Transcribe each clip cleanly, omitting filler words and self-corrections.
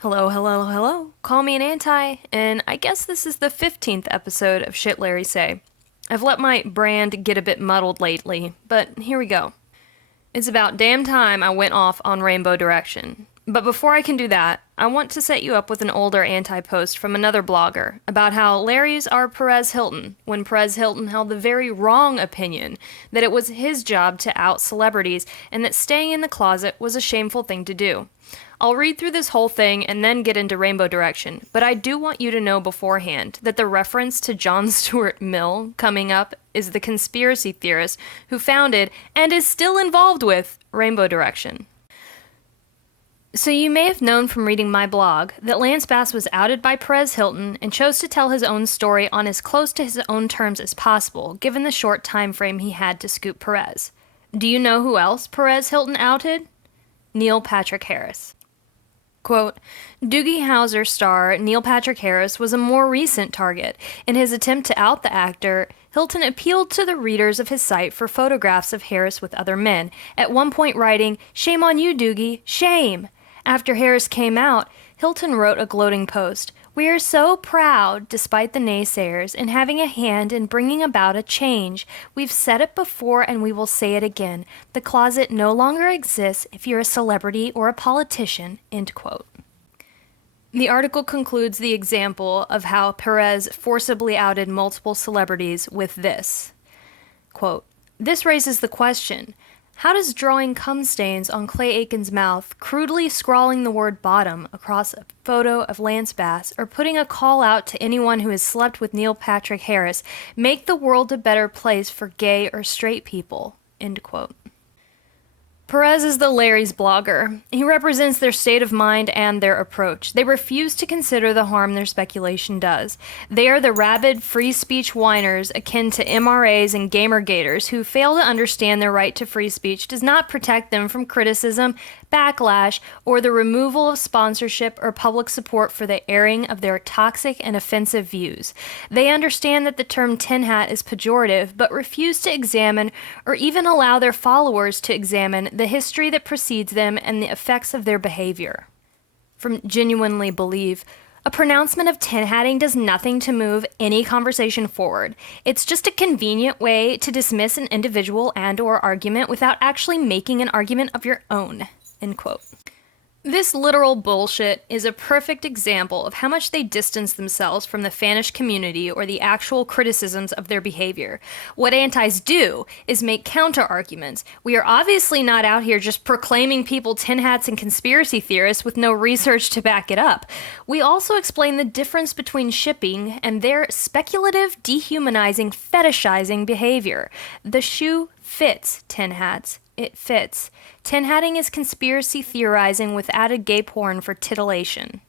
Hello, hello, hello. Call me an anti, and I guess this is the 15th episode of Shit Larry Say. I've let my brand get a bit muddled lately, but here we go. It's about damn time I went off on Rainbow Direction. But before I can do that, I want to set you up with an older anti-post from another blogger about how Larries are Perez Hilton, when Perez Hilton held the very wrong opinion that it was his job to out celebrities and that staying in the closet was a shameful thing to do. I'll read through this whole thing and then get into Rainbow Direction, but I do want you to know beforehand that the reference to John Stuart Mill coming up is the conspiracy theorist who founded and is still involved with Rainbow Direction. So you may have known from reading my blog that Lance Bass was outed by Perez Hilton and chose to tell his own story on as close to his own terms as possible, given the short time frame he had to scoop Perez. Do you know who else Perez Hilton outed? Neil Patrick Harris. Quote, Doogie Howser star Neil Patrick Harris was a more recent target. In his attempt to out the actor, Hilton appealed to the readers of his site for photographs of Harris with other men, at one point writing, "Shame on you, Doogie, shame." After Harris came out, Hilton wrote a gloating post, "We are so proud, despite the naysayers, in having a hand in bringing about a change. We've said it before and we will say it again. The closet no longer exists if you're a celebrity or a politician." End quote. The article concludes the example of how Perez forcibly outed multiple celebrities with this. Quote, "This raises the question, how does drawing cum stains on Clay Aiken's mouth, crudely scrawling the word bottom across a photo of Lance Bass, or putting a call out to anyone who has slept with Neil Patrick Harris make the world a better place for gay or straight people?" End quote. Perez is the Larry's blogger. He represents their state of mind and their approach. They refuse to consider the harm their speculation does. They are the rabid free speech whiners akin to MRAs and gamergaters who fail to understand their right to free speech does not protect them from criticism, backlash, or the removal of sponsorship or public support for the airing of their toxic and offensive views. They understand that the term tin hat is pejorative, but refuse to examine or even allow their followers to examine the history that precedes them and the effects of their behavior. From Genuinely Believe, a pronouncement of tin hatting does nothing to move any conversation forward. It's just a convenient way to dismiss an individual and/or argument without actually making an argument of your own. End quote. This literal bullshit is a perfect example of how much they distance themselves from the fanish community or the actual criticisms of their behavior. What antis do is make counter-arguments. We are obviously not out here just proclaiming people tin hats and conspiracy theorists with no research to back it up. We also explain the difference between shipping and their speculative, dehumanizing, fetishizing behavior. The shoe fits tin hats. It fits. Tin hatting is conspiracy theorizing with added gay porn for titillation.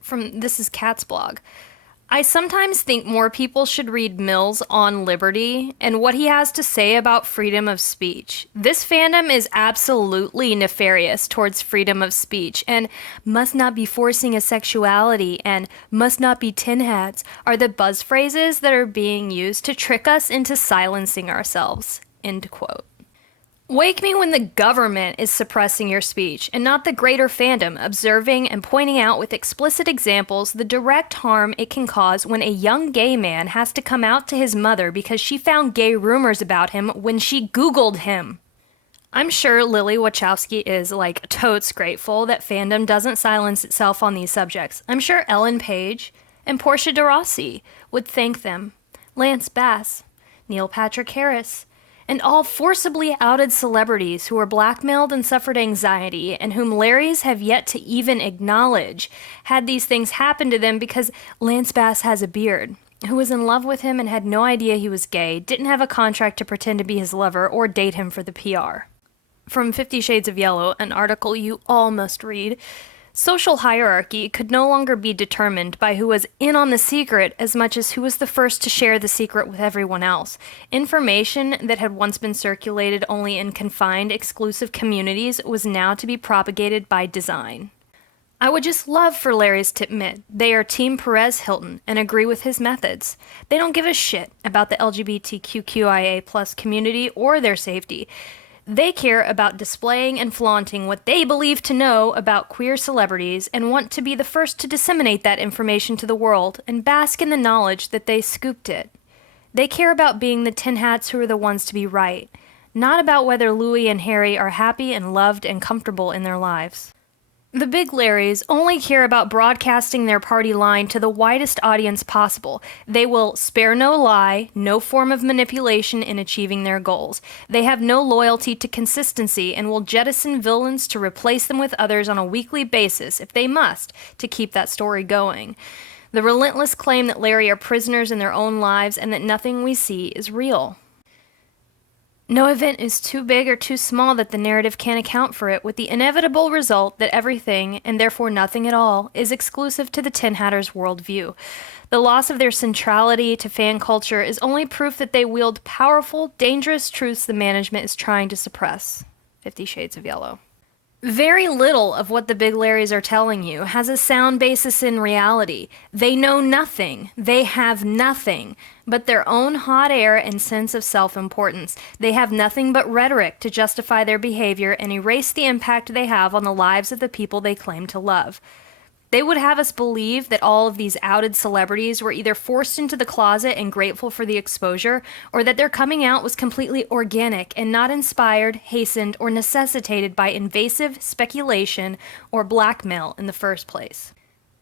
From This Is Cat's blog. I sometimes think more people should read Mill's On Liberty and what he has to say about freedom of speech. This fandom is absolutely nefarious towards freedom of speech, and must not be forcing a sexuality and must not be tin hats are the buzz phrases that are being used to trick us into silencing ourselves. End quote. Wake me when the government is suppressing your speech, and not the greater fandom observing and pointing out with explicit examples the direct harm it can cause when a young gay man has to come out to his mother because she found gay rumors about him when she Googled him. I'm sure Lily Wachowski is, totes grateful that fandom doesn't silence itself on these subjects. I'm sure Ellen Page and Portia de Rossi would thank them. Lance Bass, Neil Patrick Harris, and all forcibly outed celebrities who were blackmailed and suffered anxiety, and whom Larrys have yet to even acknowledge had these things happen to them because Lance Bass has a beard, who was in love with him and had no idea he was gay, didn't have a contract to pretend to be his lover or date him for the PR. From 50 Shades of Yellow, an article you all must read, social hierarchy could no longer be determined by who was in on the secret as much as who was the first to share the secret with everyone else. Information that had once been circulated only in confined, exclusive communities was now to be propagated by design. I would just love for Larry's to admit they are Team Perez Hilton and agree with his methods. They don't give a shit about the LGBTQIA+ community or their safety. They care about displaying and flaunting what they believe to know about queer celebrities and want to be the first to disseminate that information to the world and bask in the knowledge that they scooped it. They care about being the tin hats who are the ones to be right, not about whether Louis and Harry are happy and loved and comfortable in their lives. The big Larrys only care about broadcasting their party line to the widest audience possible. They will spare no lie, no form of manipulation in achieving their goals. They have no loyalty to consistency and will jettison villains to replace them with others on a weekly basis if they must to keep that story going. The relentless claim that Larry are prisoners in their own lives and that nothing we see is real. No event is too big or too small that the narrative can't account for it, with the inevitable result that everything, and therefore nothing at all, is exclusive to the Tin Hatters' worldview. The loss of their centrality to fan culture is only proof that they wield powerful, dangerous truths the management is trying to suppress. 50 Shades of Yellow. Very little of what the big Larrys are telling you has a sound basis in reality. They know nothing. They have nothing but their own hot air and sense of self-importance. They have nothing but rhetoric to justify their behavior and erase the impact they have on the lives of the people they claim to love. They would have us believe that all of these outed celebrities were either forced into the closet and grateful for the exposure, or that their coming out was completely organic and not inspired, hastened, or necessitated by invasive speculation or blackmail in the first place.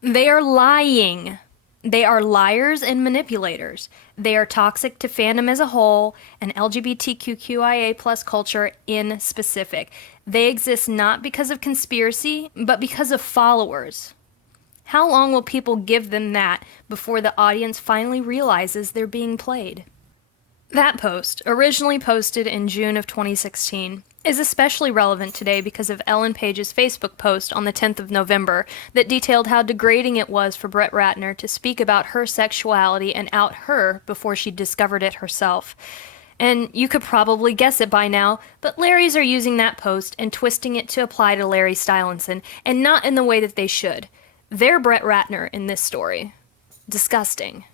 They are lying. They are liars and manipulators. They are toxic to fandom as a whole and LGBTQIA+ culture in specific. They exist not because of conspiracy, but because of followers. How long will people give them that before the audience finally realizes they're being played? That post, originally posted in June of 2016, is especially relevant today because of Ellen Page's Facebook post on the 10th of November that detailed how degrading it was for Brett Ratner to speak about her sexuality and out her before she discovered it herself. And you could probably guess it by now, but Larrys are using that post and twisting it to apply to Larry Stylinson, and not in the way that they should. They're Brett Ratner in this story. Disgusting.